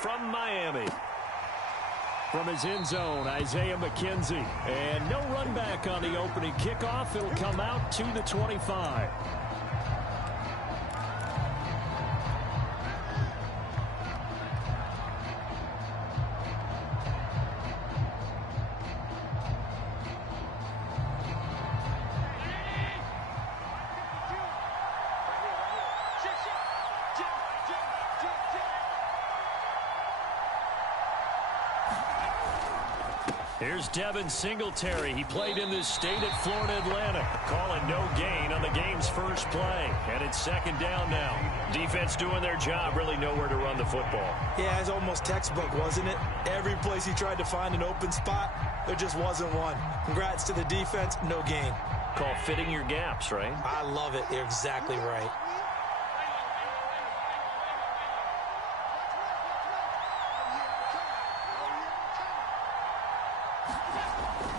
from Miami. From his end zone, Isaiah McKenzie. And no run back on the opening kickoff. It'll come out to the 25. Here's Devin Singletary. He played in this state at Florida Atlantic. Calling no gain on the game's first play. And it's second down now. Defense doing their job. Really nowhere to run the football. Yeah, it's almost textbook, wasn't it? Every place he tried to find an open spot, there just wasn't one. Congrats to the defense. No gain. Call fitting your gaps, right? I love it. You're exactly right.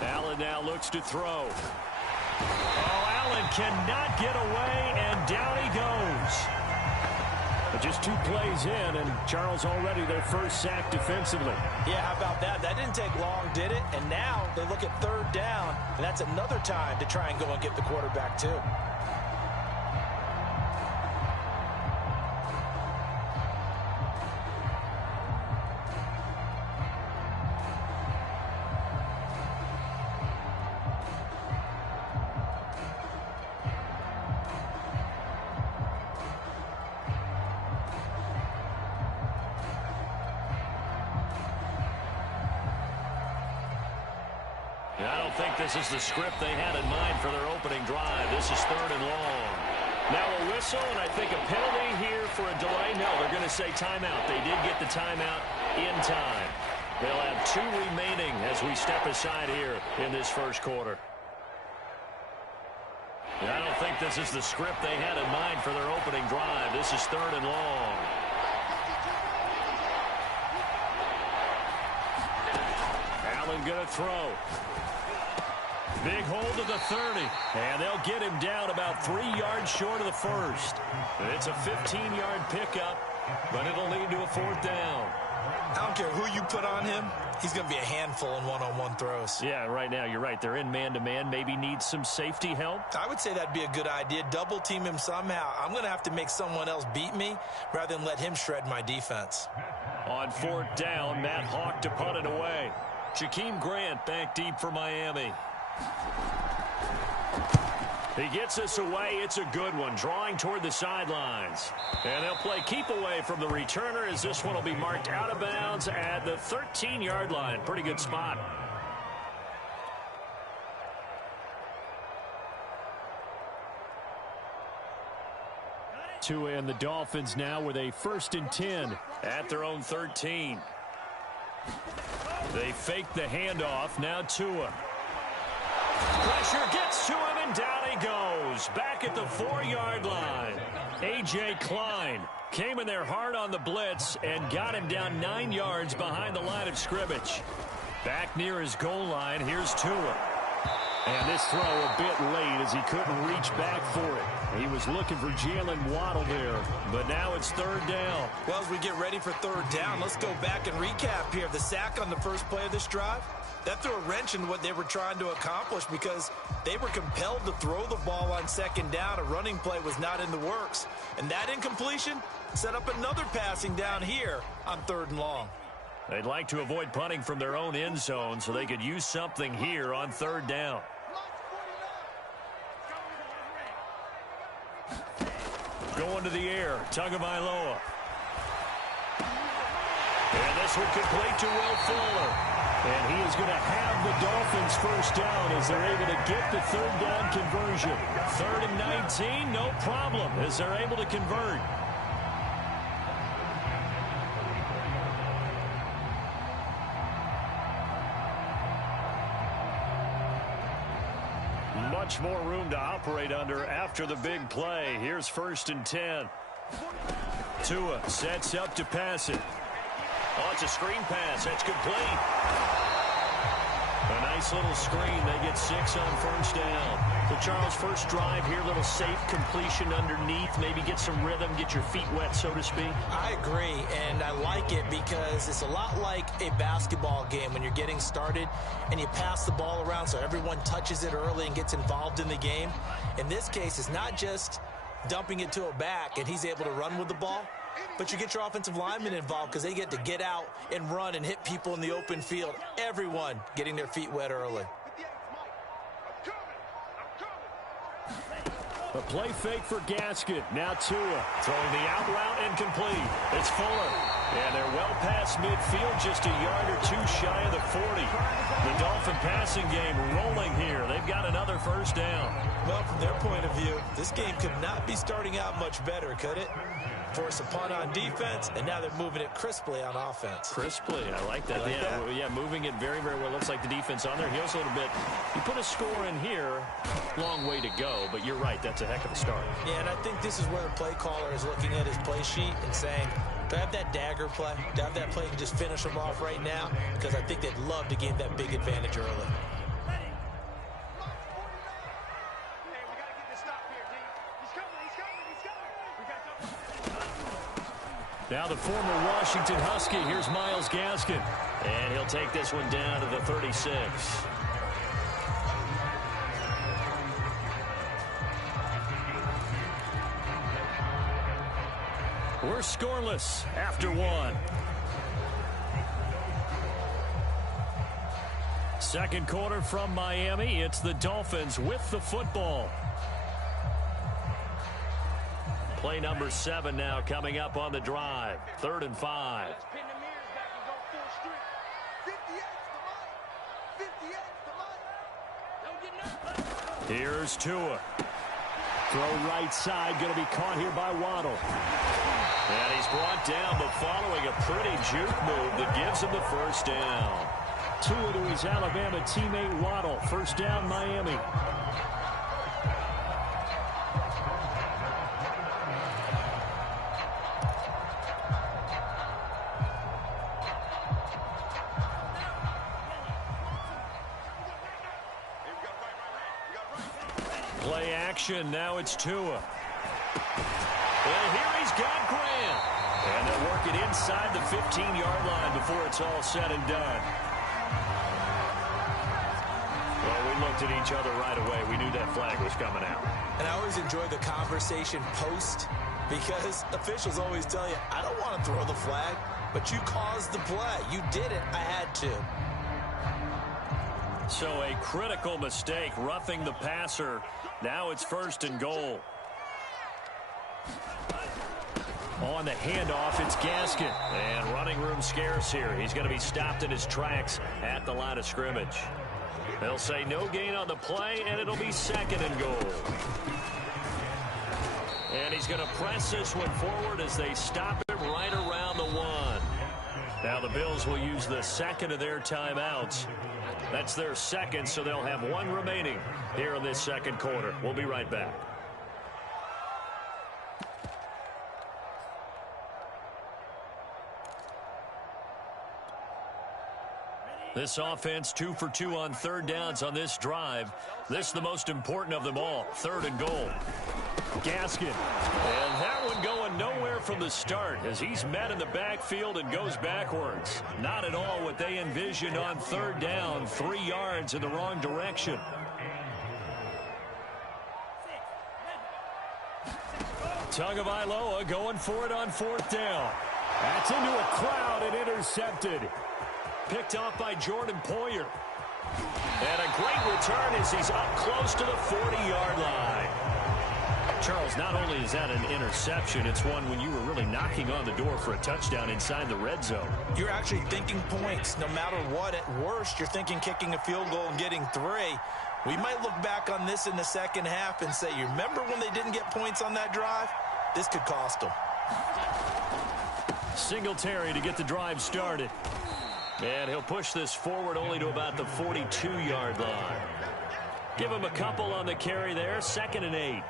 Allen now looks to throw. Oh, Allen cannot get away, and down he goes. But just 2 plays in, and Charles already their first sack defensively. Yeah, how about that? That didn't take long, did it? And now they look at third down, and that's another time to try and go and get the quarterback too. I don't think this is the script they had in mind for their opening drive. This is third and long. Now a whistle, and I think a penalty here for a delay. No, they're going to say timeout. They did get the timeout in time. They'll have 2 remaining as we step aside here in this first quarter. I don't think this is the script they had in mind for their opening drive. This is third and long. Allen going to throw. Big hold to the 30, and they'll get him down about 3 yards short of the first. It's a 15-yard pickup, but it'll lead to a 4th down. I don't care who you put on him. He's going to be a handful in one-on-one throws. Yeah, right now, you're right. They're in man-to-man. Maybe needs some safety help. I would say that'd be a good idea. Double team him somehow. I'm going to have to make someone else beat me rather than let him shred my defense. On 4th down, Matt Hawk to punt it away. Jakeem Grant back deep for Miami. He gets us away. It's a good one. Drawing toward the sidelines. And they'll play keep away from the returner as this one will be marked out of bounds at the 13-yard line. Pretty good spot. Tua and the Dolphins now with a 1st and 10 at their own 13. They fake the handoff. Now Tua. Pressure gets to him, and down he goes. Back at the 4-yard line. A.J. Klein came in there hard on the blitz and got him down 9 yards behind the line of scrimmage. Back near his goal line, here's Tua. And this throw a bit late as he couldn't reach back for it. He was looking for Jalen Waddle there, but now it's 3rd down. Well, as we get ready for 3rd down, let's go back and recap here. The sack on the first play of this drive, that threw a wrench in what they were trying to accomplish because they were compelled to throw the ball on 2nd down. A running play was not in the works. And that incompletion set up another passing down here on 3rd and long. They'd like to avoid punting from their own end zone so they could use something here on 3rd down. Going to the air, Tagovailoa. And this one complete to Will Fuller. And he is going to have the Dolphins first down as they're able to get the 3rd down conversion. 3rd and 19, no problem as they're able to convert. Much more room to operate under after the big play. Here's 1st and 10. Tua sets up to pass it. Oh, it's a screen pass. That's complete. A nice little screen. They get 6 on first down. So, Charles, first drive here, little safe completion underneath. Maybe get some rhythm, get your feet wet, so to speak. I agree, and I like it because it's a lot like a basketball game when you're getting started and you pass the ball around so everyone touches it early and gets involved in the game. In this case, it's not just dumping it to a back and he's able to run with the ball, but you get your offensive linemen involved because they get to get out and run and hit people in the open field. Everyone getting their feet wet early. A play fake for Gaskin. Now Tua throwing the out route and complete. It's Fuller. And they're well past midfield, just a yard or two shy of the 40. The Dolphin passing game rolling here. They've got another first down. Well, from their point of view, this game could not be starting out much better, could it? Force a punt on defense, and now they're moving it crisply on offense. Crisply, I like that. Yeah, moving it very, very well. Looks like the defense on their heels a little bit. You put a score in here, long way to go, but you're right, that's a heck of a start. Yeah, and I think this is where the play caller is looking at his play sheet and saying, do I have that dagger play? Do I have that play and just finish them off right now? Because I think they'd love to gain that big advantage early. Now the former Washington Husky. Here's Myles Gaskin. And he'll take this one down to the 36. We're scoreless after one. Second quarter from Miami. It's the Dolphins with the football. Play number 7 now coming up on the drive. 3rd and 5. Here's Tua. Throw right side, going to be caught here by Waddle. And he's brought down, but following a pretty juke move that gives him the first down. Tua to his Alabama teammate Waddle. First down, Miami. Play action. Now it's Tua. And here he's got Grant. And they'll work it inside the 15-yard line before it's all said and done. Well, we looked at each other right away. We knew that flag was coming out. And I always enjoy the conversation post because officials always tell you, I don't want to throw the flag, but you caused the play. You did it. I had to. So a critical mistake, roughing the passer. Now it's 1st and goal. On the handoff, it's Gaskin. And running room scarce here. He's going to be stopped in his tracks at the line of scrimmage. They'll say no gain on the play, and it'll be 2nd and goal. And he's going to press this one forward as they stop him right around the 1. Now the Bills will use the 2nd of their timeouts. That's their 2nd, so they'll have 1 remaining here in this 2nd quarter. We'll be right back. This offense 2 for 2 on 3rd downs on this drive. This is the most important of them all. 3rd and goal. Gaskin. And that one going nowhere from the start as he's met in the backfield and goes backwards. Not at all what they envisioned on 3rd down. 3 yards in the wrong direction. Tagovailoa going for it on 4th down. That's into a crowd and intercepted. Picked off by Jordan Poyer. And a great return as he's up close to the 40-yard line. Charles, not only is that an interception, it's one when you were really knocking on the door for a touchdown inside the red zone. You're actually thinking points no matter what. At worst, you're thinking kicking a field goal and getting 3. We might look back on this in the second half and say, you remember when they didn't get points on that drive? This could cost them. Singletary to get the drive started. And he'll push this forward only to about the 42-yard line. Give him a couple on the carry there. 2nd and 8.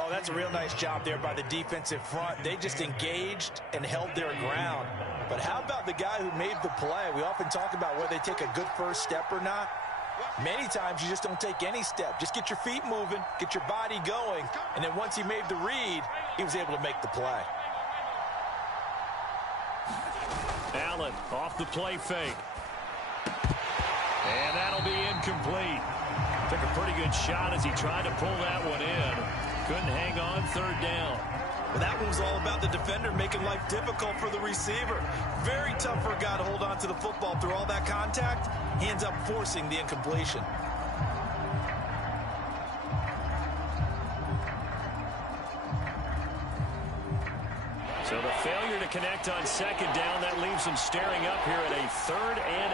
Oh, that's a real nice job there by the defensive front. They just engaged and held their ground. But how about the guy who made the play? We often talk about whether they take a good first step or not. Many times you just don't take any step. Just get your feet moving, get your body going, and then once he made the read, he was able to make the play. Allen off the play fake. And that'll be incomplete. Took a pretty good shot as he tried to pull that one in. Couldn't hang on, third down. Well, that one was all about the defender making life difficult for the receiver. Very tough for a guy to hold on to the football through all that contact. He ends up forcing the incompletion. So the failure to connect on second down, that leaves him staring up here at a 3rd and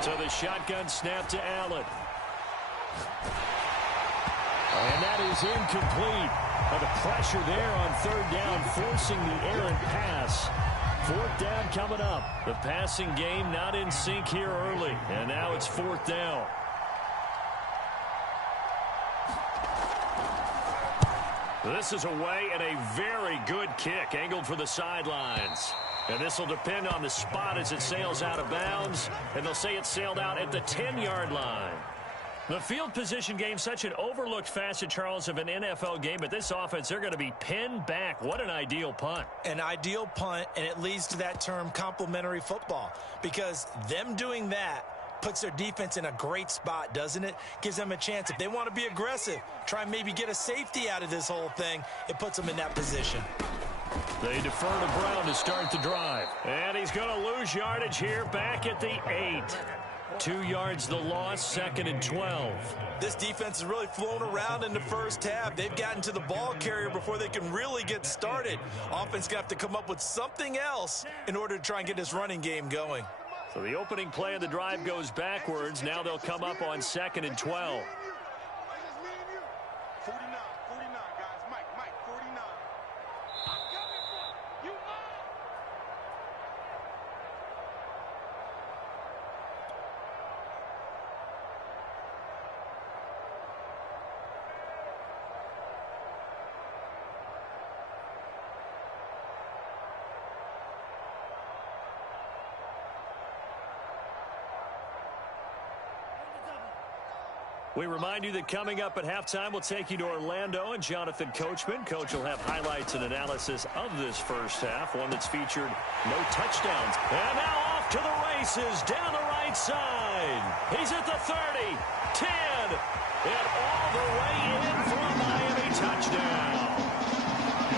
8. So the shotgun snap to Allen. And that is incomplete. Now the pressure there on third down, forcing the errant pass. 4th down coming up. The passing game not in sync here early. And now it's 4th down. This is away and a very good kick angled for the sidelines. And this will depend on the spot as it sails out of bounds. And they'll say it sailed out at the 10-yard line. The field position game, such an overlooked facet, Charles, of an NFL game. But this offense, they're going to be pinned back. What an ideal punt. An ideal punt, and it leads to that term complementary football. Because them doing that puts their defense in a great spot, doesn't it? Gives them a chance. If they want to be aggressive, try and maybe get a safety out of this whole thing, it puts them in that position. They defer to Brown to start the drive. And he's going to lose yardage here back at the 8. 2 yards the loss, 2nd and 12. This defense has really flown around in the first half. They've gotten to the ball carrier before they can really get started. Offense got to come up with something else in order to try and get this running game going. So the opening play of the drive goes backwards. Now they'll come up on 2nd and 12. 49, guys. Mike, 49. I'm coming for you. We remind you that coming up at halftime, we'll take you to Orlando and Jonathan Coachman. Coach will have highlights and analysis of this first half, one that's featured no touchdowns. And now off to the races down the right side. He's at the 30, 10, and all the way in for a Miami touchdown.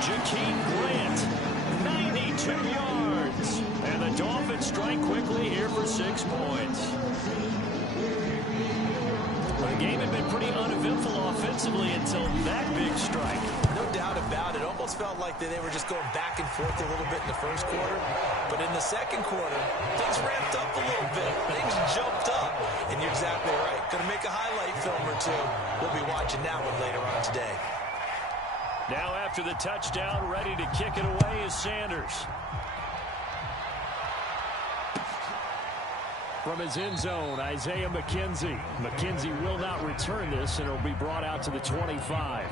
Jakeem Grant, 92 yards. And the Dolphins strike quickly here for 6 points. The game had been pretty uneventful offensively until that big strike. No doubt about it. Almost felt like they were just going back and forth a little bit in the first quarter. But in the second quarter, things ramped up a little bit. Things jumped up. And you're exactly right. Going to make a highlight film or two. We'll be watching that one later on today. Now after the touchdown, ready to kick it away is Sanders. From his end zone, Isaiah McKenzie. McKenzie will not return this, and it'll be brought out to the 25.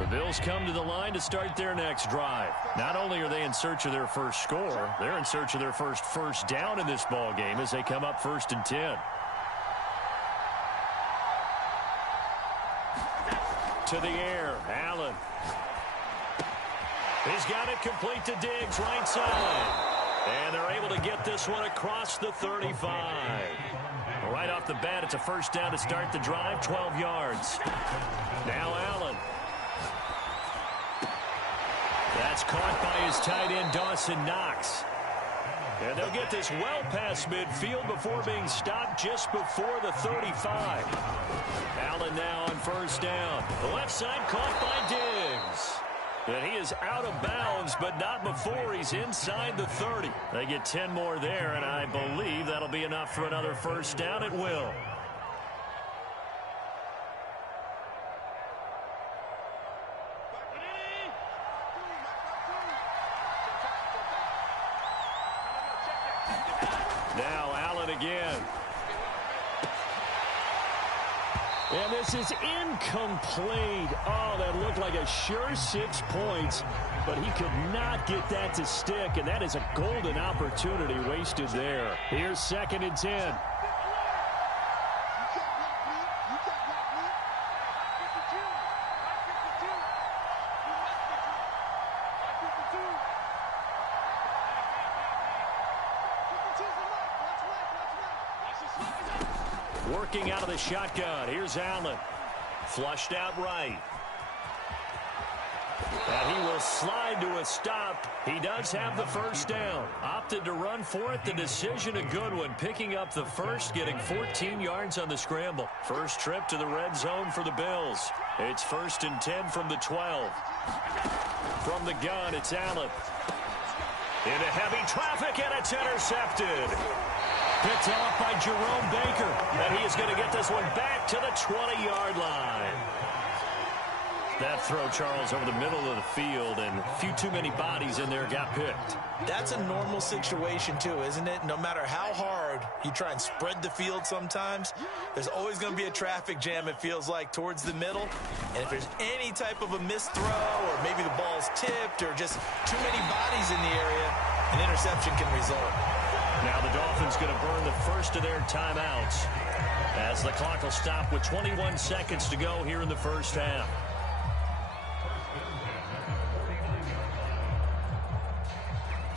The Bills come to the line to start their next drive. Not only are they in search of their first score, they're in search of their first down in this ball game as they come up 1st and 10. To the air, Allen. He's got it complete to Diggs, right side. And they're able to get this one across the 35. Right off the bat, it's a first down to start the drive, 12 yards. Now Allen. That's caught by his tight end, Dawson Knox. And they'll get this well past midfield before being stopped just before the 35. Allen now on first down. The left side caught by Diggs. And he is out of bounds, but not before he's inside the 30. They get 10 more there, and I believe that'll be enough for another first down. It will. Now Allen again. And this is incomplete. Oh, that looked like a sure 6 points, but he could not get that to stick, and that is a golden opportunity wasted there. Here's 2nd and 10. Working out of the shotgun. Here's Allen. Flushed out right. And he will slide to a stop. He does have the first down. Opted to run for it. The decision a good one. Picking up the first, getting 14 yards on the scramble. First trip to the red zone for the Bills. It's 1st and 10 from the 12. From the gun, it's Allen. Into heavy traffic, and it's intercepted. Picked off by Jerome Baker. And he is going to get this one back to the 20-yard line. That throw, Charles, over the middle of the field, and a few too many bodies in there got picked. That's a normal situation, too, isn't it? No matter how hard you try and spread the field sometimes, there's always going to be a traffic jam, it feels like, towards the middle. And if there's any type of a missed throw, or maybe the ball's tipped, or just too many bodies in the area, an interception can result. Now the Dolphins going to burn the first of their timeouts as the clock will stop with 21 seconds to go here in the first half.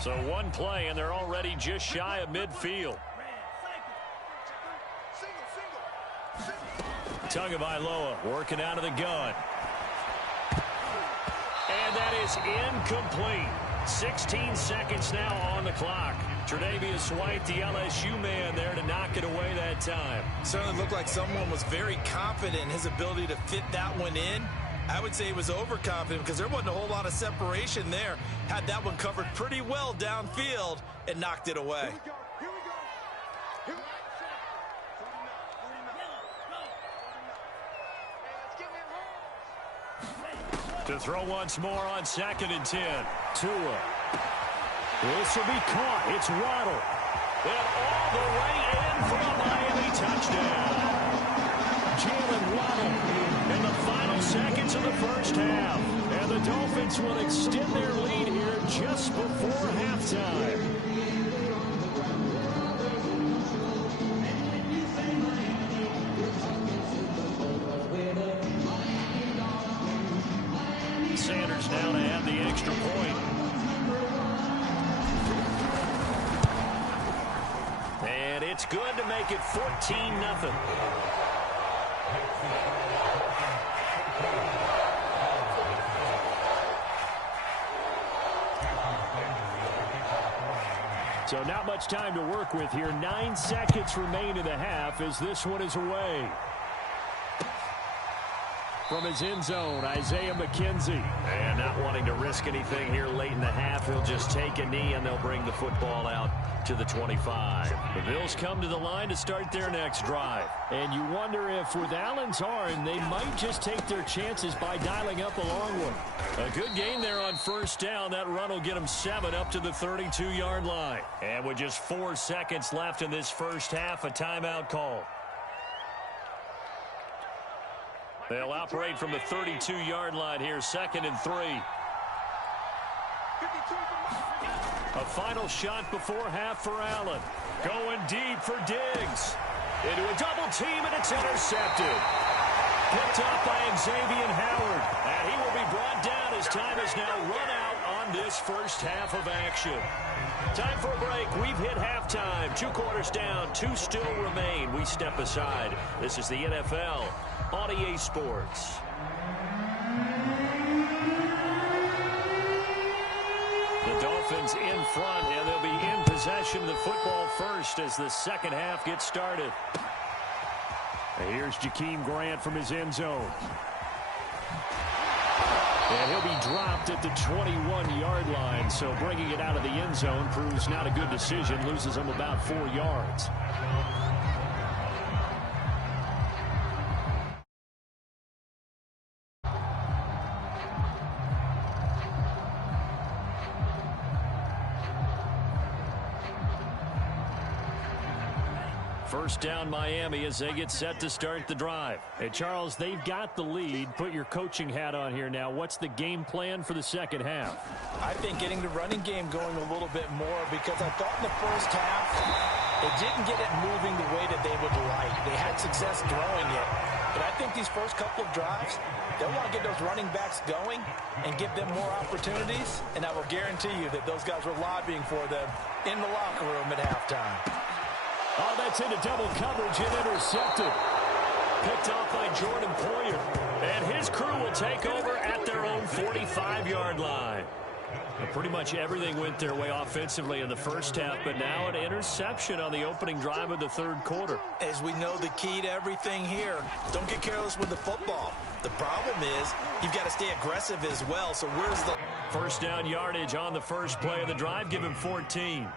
So one play, and they're already just shy of midfield. Tagovailoa working out of the gun. And that is incomplete. 16 seconds now on the clock. Tre'Davious White, the LSU man, there to knock it away that time. Certainly looked like someone was very confident in his ability to fit that one in. I would say he was overconfident because there wasn't a whole lot of separation there. Had that one covered pretty well downfield and knocked it away. Here we go. Here we go. 49. To throw once more on 2nd and 10. Tua. This will be caught. It's Waddle. And all the way in for a Miami touchdown. Jalen Waddle in the final seconds of the first half. And the Dolphins will extend their lead here just before halftime. Sanders now to add the extra point. And it's good to make it 14-0. So not much time to work with here. 9 seconds remain in the half as this one is away. From his end zone, Isaiah McKenzie. And not wanting to risk anything here late in the half, he'll just take a knee and they'll bring the football out to the 25. The Bills come to the line to start their next drive. And you wonder if with Allen's arm, they might just take their chances by dialing up a long one. A good game there on first down. That run will get them 7 up to the 32-yard line. And with just 4 seconds left in this first half, a timeout call. They'll operate from the 32-yard line here, 2nd and 3. A final shot before half for Allen. Going deep for Diggs. Into a double team, and it's intercepted. Picked up by Xavier Howard. And he will be brought down as time has now run out on this first half of action. Time for a break. We've hit halftime. 2 quarters down. 2 still remain. We step aside. This is the NFL on EA Sports. The Dolphins in front, and they'll be in possession of the football first as the second half gets started. And here's Jakeem Grant from his end zone. And he'll be dropped at the 21-yard line, so bringing it out of the end zone proves not a good decision. Loses him about 4 yards. First down Miami as they get set to start the drive. Hey, Charles, they've got the lead. Put your coaching hat on here now. What's the game plan for the second half? I think getting the running game going a little bit more, because I thought in the first half they didn't get it moving the way that they would like. They had success throwing it. But I think these first couple of drives, they'll want to get those running backs going and give them more opportunities. And I will guarantee you that those guys were lobbying for them in the locker room at halftime. Oh, that's into double coverage and intercepted. Picked off by Jordan Poyer. And his crew will take over at their own 45-yard line. Pretty much everything went their way offensively in the first half, but now an interception on the opening drive of the third quarter. As we know, the key to everything here, don't get careless with the football. The problem is you've got to stay aggressive as well. So where's the first down yardage on the first play of the drive? Give him 14.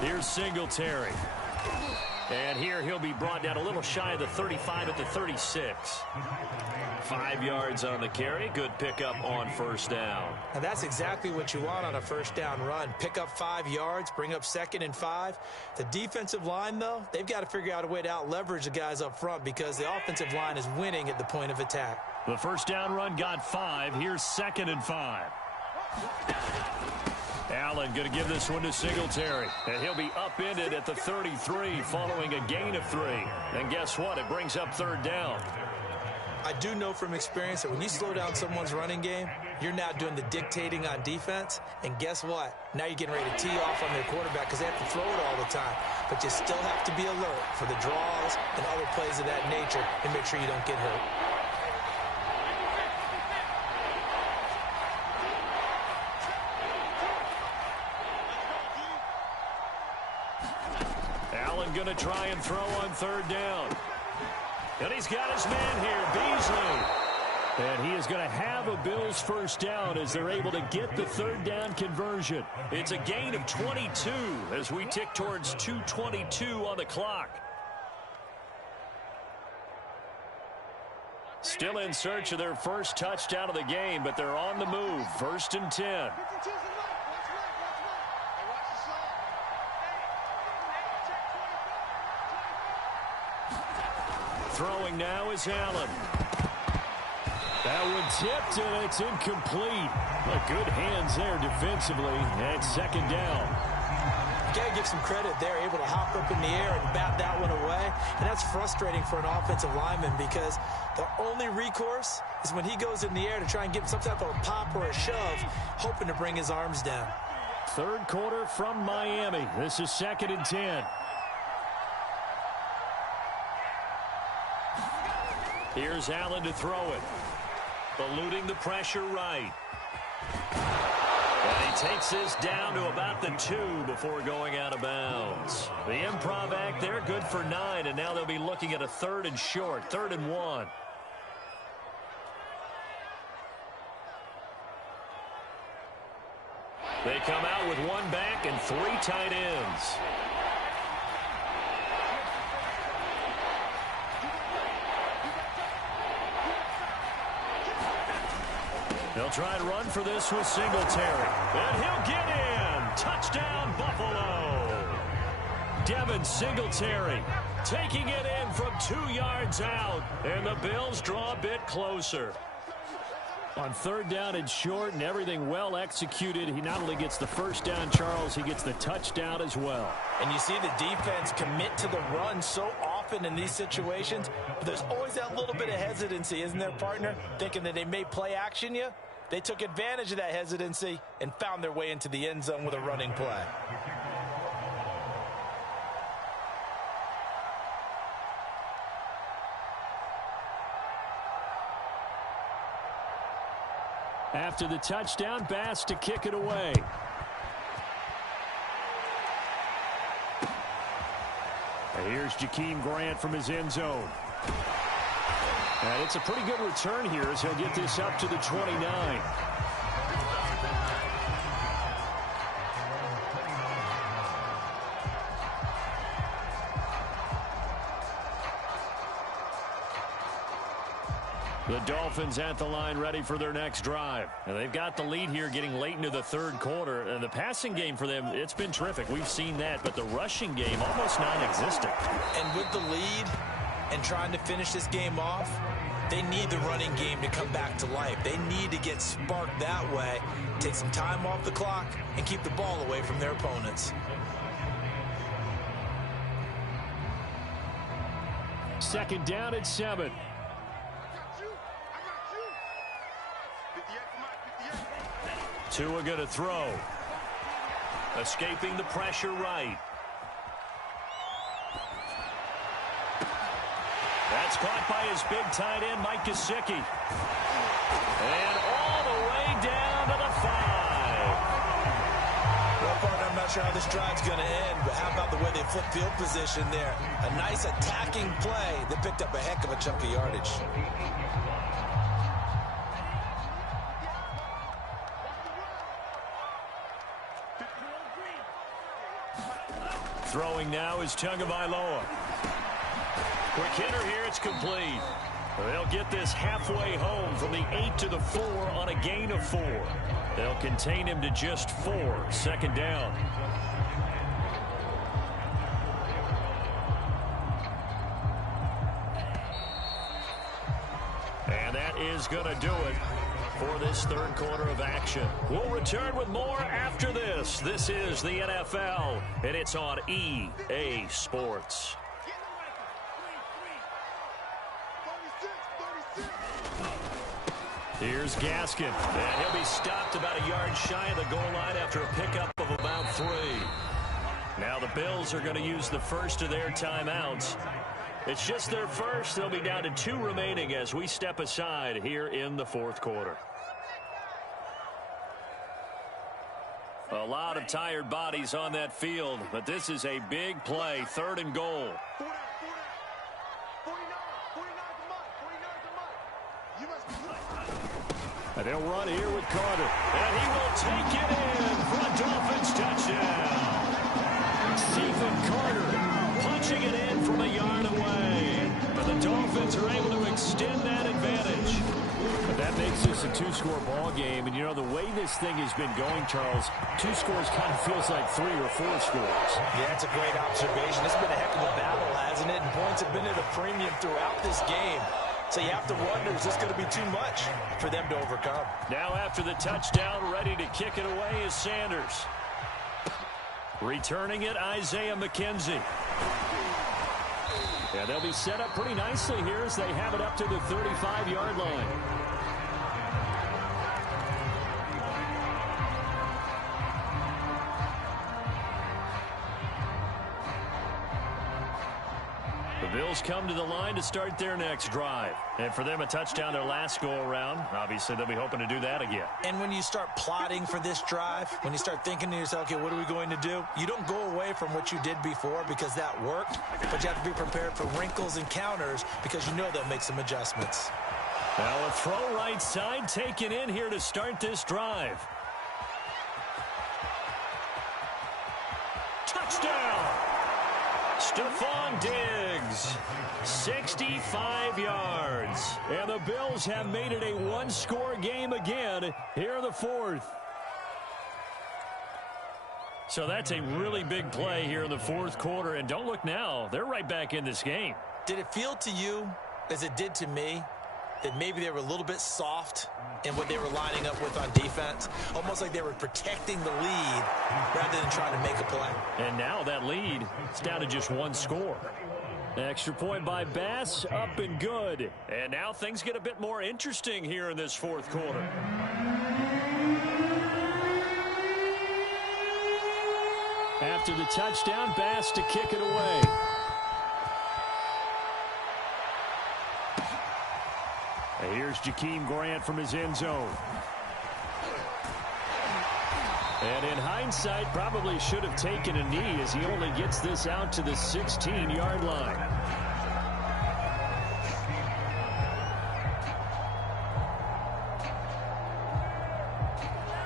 Here's Singletary. And here he'll be brought down a little shy of the 35 at the 36. 5 yards on the carry. Good pickup on first down. And that's exactly what you want on a first down run. Pick up 5 yards, bring up 2nd and 5. The defensive line, though, they've got to figure out a way to out-leverage the guys up front because the offensive line is winning at the point of attack. The first down run got 5. Here's 2nd and 5. Allen going to give this one to Singletary. And he'll be upended at the 33 following a gain of 3. And guess what? It brings up third down. I do know from experience that when you slow down someone's running game, you're now doing the dictating on defense. And guess what? Now you're getting ready to tee off on their quarterback because they have to throw it all the time. But you still have to be alert for the draws and other plays of that nature and make sure you don't get hurt. Going to try and throw on third down. And he's got his man here, Beasley. And he is going to have a Bills first down as they're able to get the third down conversion. It's a gain of 22 as we tick towards 2:22 on the clock. Still in search of their first touchdown of the game, but they're on the move. 1st and 10. Throwing now is Allen. That one tipped, and it's incomplete. But good hands there defensively at 2nd down. You got to give some credit. They're able to hop up in the air and bat that one away. And that's frustrating for an offensive lineman because the only recourse is when he goes in the air to try and give some type of a pop or a shove, hoping to bring his arms down. Third quarter from Miami. This is 2nd and 10. Here's Allen to throw it. Eluding the pressure right. And he takes this down to about the 2 before going out of bounds. The improv act there, good for 9, and now they'll be looking at a 3rd and short, 3rd and 1. They come out with 1 back and 3 tight ends. They'll try and run for this with Singletary. And he'll get in. Touchdown, Buffalo. Devin Singletary taking it in from 2 yards out. And the Bills draw a bit closer. On 3rd down and short and everything well executed, he not only gets the first down, Charles, he gets the touchdown as well. And you see the defense commit to the run so often in these situations, but there's always that little bit of hesitancy, isn't there, partner? Thinking that they may play action you. They took advantage of that hesitancy and found their way into the end zone with a running play. After the touchdown, Bass to kick it away. Here's Jakeem Grant from his end zone. And it's a pretty good return here as he'll get this up to the 29. The Dolphins at the line ready for their next drive. And they've got the lead here getting late into the third quarter. And the passing game for them, it's been terrific. We've seen that. But the rushing game, almost non-existent. And with the lead and trying to finish this game off, they need the running game to come back to life. They need to get sparked that way, take some time off the clock, and keep the ball away from their opponents. Second down at 7. Tua going to throw. Escaping the pressure right. That's caught by his big tight end, Mike Gesicki. And all the way down to the 5. Well, partner, I'm not sure how this drive's going to end, but how about the way they flip field position there? A nice attacking play that picked up a heck of a chunk of yardage. Throwing now is Tagovailoa. Quick hitter here, it's complete. They'll get this halfway home from the 8 to the 4 on a gain of 4. They'll contain him to just 4. Second down. And that is going to do it for this third quarter of action. We'll return with more after this. This is the NFL, and it's on EA Sports. Here's Gaskin, and he'll be stopped about a yard shy of the goal line after a pickup of about 3. Now the Bills are going to use the first of their timeouts. It's just their first. They'll be down to 2 remaining as we step aside here in the fourth quarter. A lot of tired bodies on that field, but this is a big play, 3rd and goal. And they'll run here with Carter. And he will take it in for a Dolphins touchdown. Stephen Carter punching it in from a yard away. But the Dolphins are able to extend that advantage. But that makes this a 2-score ball game. And, you know, the way this thing has been going, Charles, 2 scores kind of feels like 3 or 4 scores. Yeah, that's a great observation. It's been a heck of a battle, hasn't it? And points have been at a premium throughout this game. So you have to wonder, is this going to be too much for them to overcome? Now after the touchdown, ready to kick it away is Sanders. Returning it, Isaiah McKenzie. Yeah, they'll be set up pretty nicely here as they have it up to the 35-yard line. The Bills come to the line to start their next drive. And for them, a touchdown their last go-around. Obviously, they'll be hoping to do that again. And when you start plotting for this drive, when you start thinking to yourself, okay, what are we going to do? You don't go away from what you did before because that worked, but you have to be prepared for wrinkles and counters because you know they'll make some adjustments. Now a throw right side taken in here to start this drive. Touchdown! Stephon Diggs, 65 yards. And the Bills have made it a 1-score game again here in the fourth. So that's a really big play here in the fourth quarter. And don't look now, they're right back in this game. Did it feel to you, as it did to me, that maybe they were a little bit soft in what they were lining up with on defense? Almost like they were protecting the lead rather than trying to make a play. And now that lead is down to just 1 score. Extra point by Bass, up and good. And now things get a bit more interesting here in this fourth quarter. After the touchdown, Bass to kick it away. And here's Jakeem Grant from his end zone. And in hindsight, probably should have taken a knee as he only gets this out to the 16-yard line.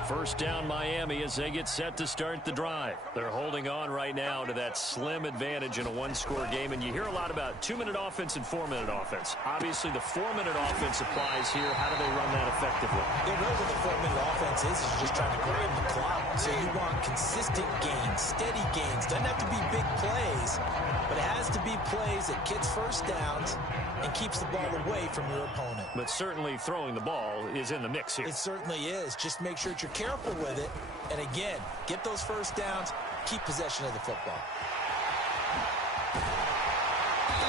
First down Miami as they get set to start the drive. They're holding on right now to that slim advantage in a one-score game. And you hear a lot about 2-minute offense and 4-minute offense. Obviously, the 4-minute offense applies here. How do they run that effectively? Yeah, really what the 4-minute offense is just trying to grind the clock. So you want consistent gains, steady gains. Doesn't have to be big plays, but it has to be plays that gets first downs and keeps the ball away from your opponent. But certainly throwing the ball is in the mix here. It certainly is. Just make sure that you're careful with it. And again, get those first downs, keep possession of the football.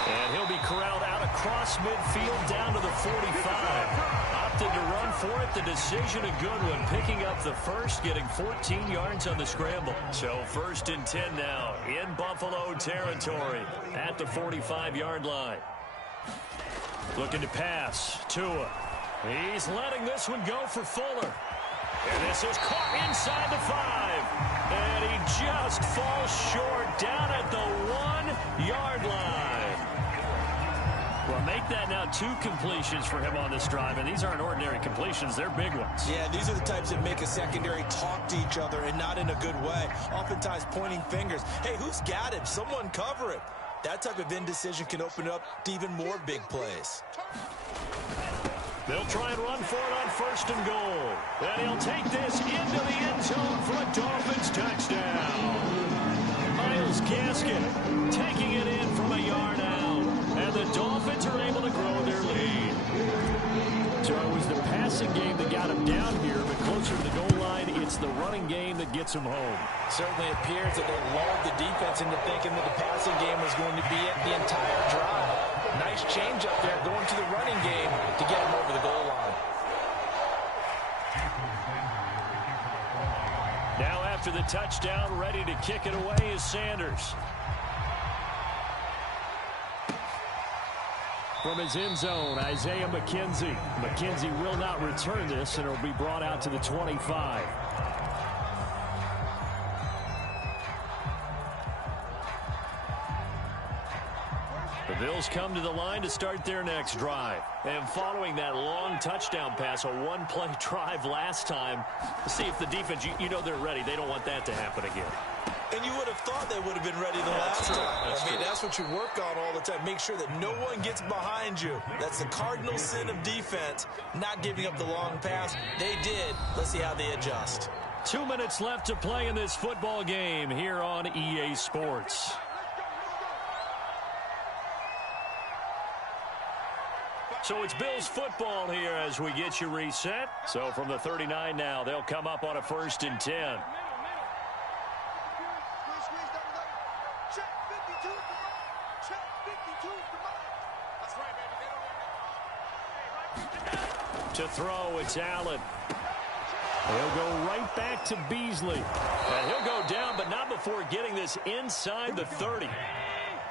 And he'll be corralled out across midfield down to the 45. Opted to run for it. The decision a good one. Picking up the first, getting 14 yards on the scramble. So 1st and 10 now in Buffalo territory at the 45-yard line. Looking to pass. Tua. He's letting this one go for Fuller. And this is caught inside the 5. And he just falls short down at the 1-yard line. Well, make that now 2 completions for him on this drive. And these aren't ordinary completions. They're big ones. Yeah, these are the types that make a secondary talk to each other and not in a good way. Oftentimes pointing fingers. Hey, who's got him? Someone cover him. That type of indecision can open up to even more big plays. They'll try and run for it on 1st and goal. And he'll take this into the end zone for a Dolphins touchdown. Myles Gaskin taking it in from a yard out. And the Dolphins are able to grow their lead. So it was the passing game that got him down here, but closer to the goal line, it's the running game that gets him home. Certainly appears that they lulled the defense into thinking that the passing game was going to be it the entire drive. Nice change up there going to the running game to get him over the goal line. Now after the touchdown, ready to kick it away is Sanders. From his end zone, Isaiah McKenzie. McKenzie will not return this, and it will be brought out to the 25. The Bills come to the line to start their next drive. And following that long touchdown pass, a one-play drive last time, see if the defense, you know they're ready. They don't want that to happen again. And you would have thought they would have been ready the last time. That's what you work on all the time. Make sure that no one gets behind you. That's the cardinal sin of defense, not giving up the long pass. They did. Let's see how they adjust. 2 minutes left to play in this football game here on EA Sports. So it's Bills football here as we get you reset. So from the 39 now, they'll come up on a 1st and 10. To throw, it's Allen. He'll go right back to Beasley. And he'll go down, but not before getting this inside the 30.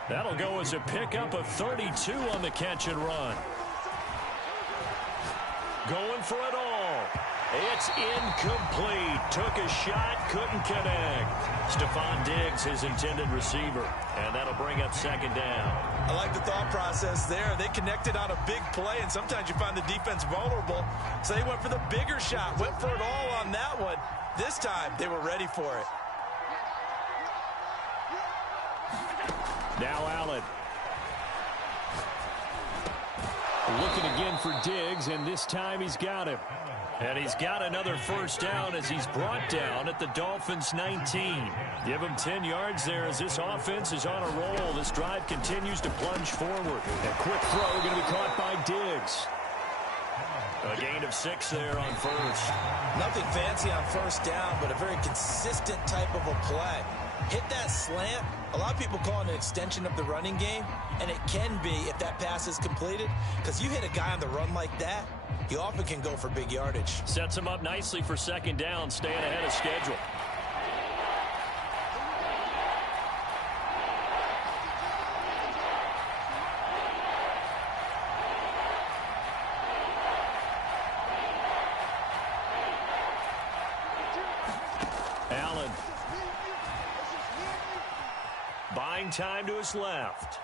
That'll go as a pickup of 32 on the catch and run. Going for it all. It's incomplete. Took a shot, couldn't connect. Stephon Diggs, his intended receiver. And that'll bring up 2nd down. I like the thought process there. They connected on a big play, and sometimes you find the defense vulnerable. So they went for the bigger shot, went for it all on that one. This time, they were ready for it. Now Allen. Looking again for Diggs, and this time he's got him. And he's got another 1st down as he's brought down at the Dolphins' 19. Give him 10 yards there as this offense is on a roll. This drive continues to plunge forward. A quick throw going to be caught by Diggs. A gain of 6 there on 1st. Nothing fancy on 1st down, but a very consistent type of a play. Hit that slant. A lot of people call it an extension of the running game, and it can be if that pass is completed, because you hit a guy on the run like that, you often can go for big yardage. Sets him up nicely for 2nd down, staying ahead of schedule. Throwing time to his left.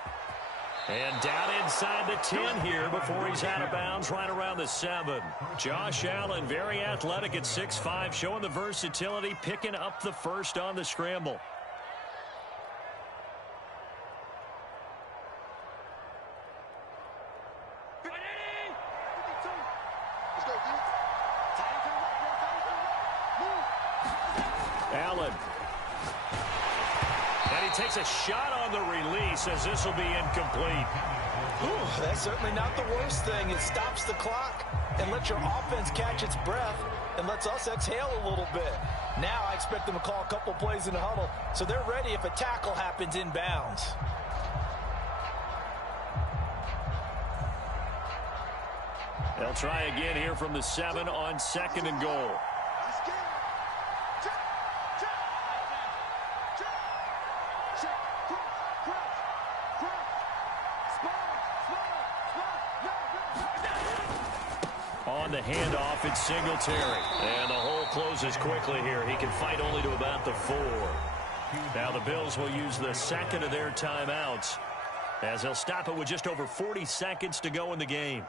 And down inside the 10 here before he's out of bounds right around the 7. Josh Allen, very athletic at 6'5", showing the versatility, picking up the first on the scramble. Allen. And he takes a shot on the release as this will be incomplete. Ooh, that's certainly not the worst thing. It stops the clock and lets your offense catch its breath and lets us exhale a little bit. Now I expect them to call a couple plays in the huddle so they're ready if a tackle happens inbounds. They'll try again here from the 7 on 2nd and goal. On the handoff, it's Singletary. And the hole closes quickly here. He can fight only to about the 4. Now the Bills will use the second of their timeouts as they'll stop it with just over 40 seconds to go in the game.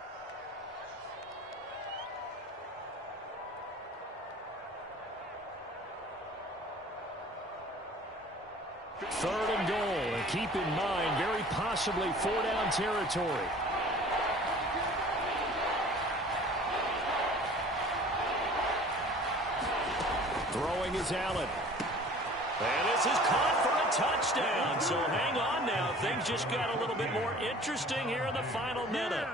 Third and goal, and keep in mind, very possibly 4-down territory. Throwing is Allen. And this is caught for a touchdown. So hang on now. Things just got a little bit more interesting here in the final minute.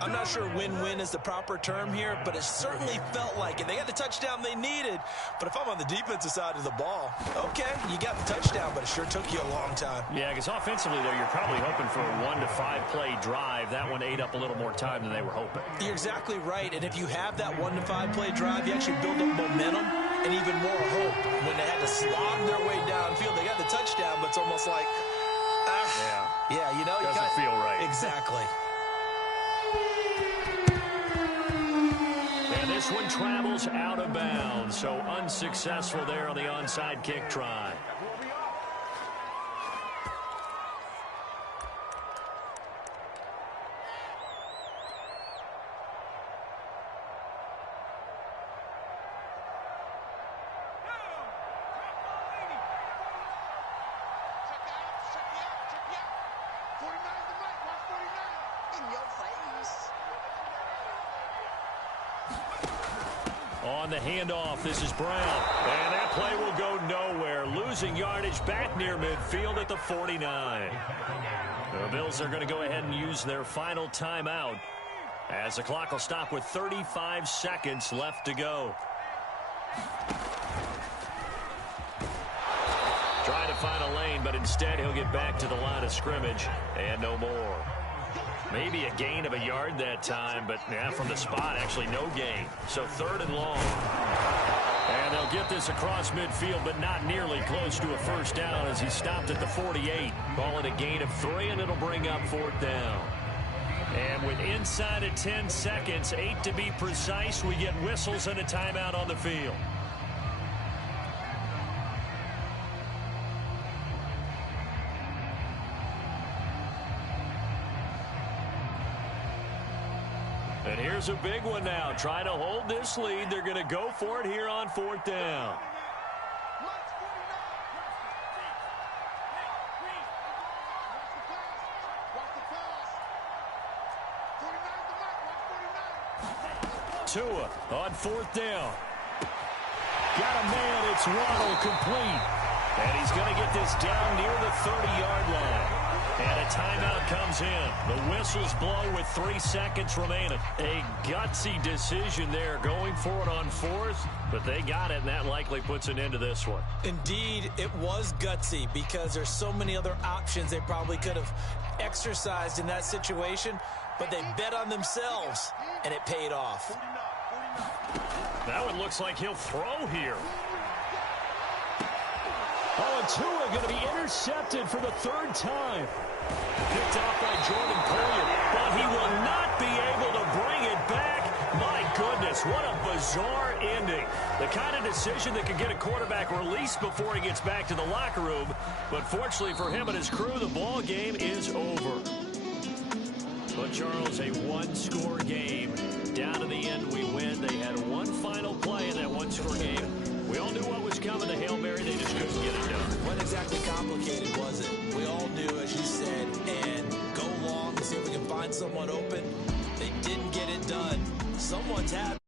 I'm not sure win-win is the proper term here, but it certainly felt like it. They got the touchdown they needed. But if I'm on the defensive side of the ball, okay, you got the touchdown, but it sure took you a long time. Yeah, because offensively, though, you're probably hoping for a 1 to 5 play drive. That one ate up a little more time than they were hoping. You're exactly right. And if you have that 1 to 5 play drive, you actually build up momentum and even more hope. When they had to slog their way downfield, they got the touchdown, but it's almost like, yeah, you know, doesn't feel right. Exactly. And this one travels out of bounds, so unsuccessful there on the onside kick try. On the handoff, this is Brown. And that play will go nowhere. Losing yardage back near midfield at the 49. The Bills are going to go ahead and use their final timeout as the clock will stop with 35 seconds left to go. Trying to find a lane, but instead he'll get back to the line of scrimmage and no more. Maybe a gain of a yard that time, but yeah, from the spot, actually no gain. So 3rd and long. And they'll get this across midfield, but not nearly close to a first down as he stopped at the 48. Call it a gain of 3, and it'll bring up 4th down. And with inside of 10 seconds, 8 to be precise, we get whistles and a timeout on the field. And here's a big one now. Trying to hold this lead. They're going to go for it here on 4th down. Tua on 4th down. Got a man. It's Waddle complete. And he's going to get this down near the 30-yard line. And a timeout comes in. The whistles blow with 3 seconds remaining. A gutsy decision there, going for it on 4th, but they got it, and that likely puts an end to this one. Indeed, it was gutsy because there's so many other options they probably could have exercised in that situation, but they bet on themselves, and it paid off. That one looks like he'll throw here. Oh, and Tua going to be intercepted for the 3rd time. Picked off by Jordan Poyer, but he will not be able to bring it back. My goodness, what a bizarre ending. The kind of decision that could get a quarterback released before he gets back to the locker room, But fortunately for him and his crew, the ball game is over. But, Charles, a one-score game. Down to the end, we win. They had one final play in that one-score game. We all knew what was coming. The Hail Mary, they just couldn't get it done. Wasn't exactly complicated, was it? We all knew, as you said, and go long and see if we can find someone open. They didn't get it done. Someone's happy.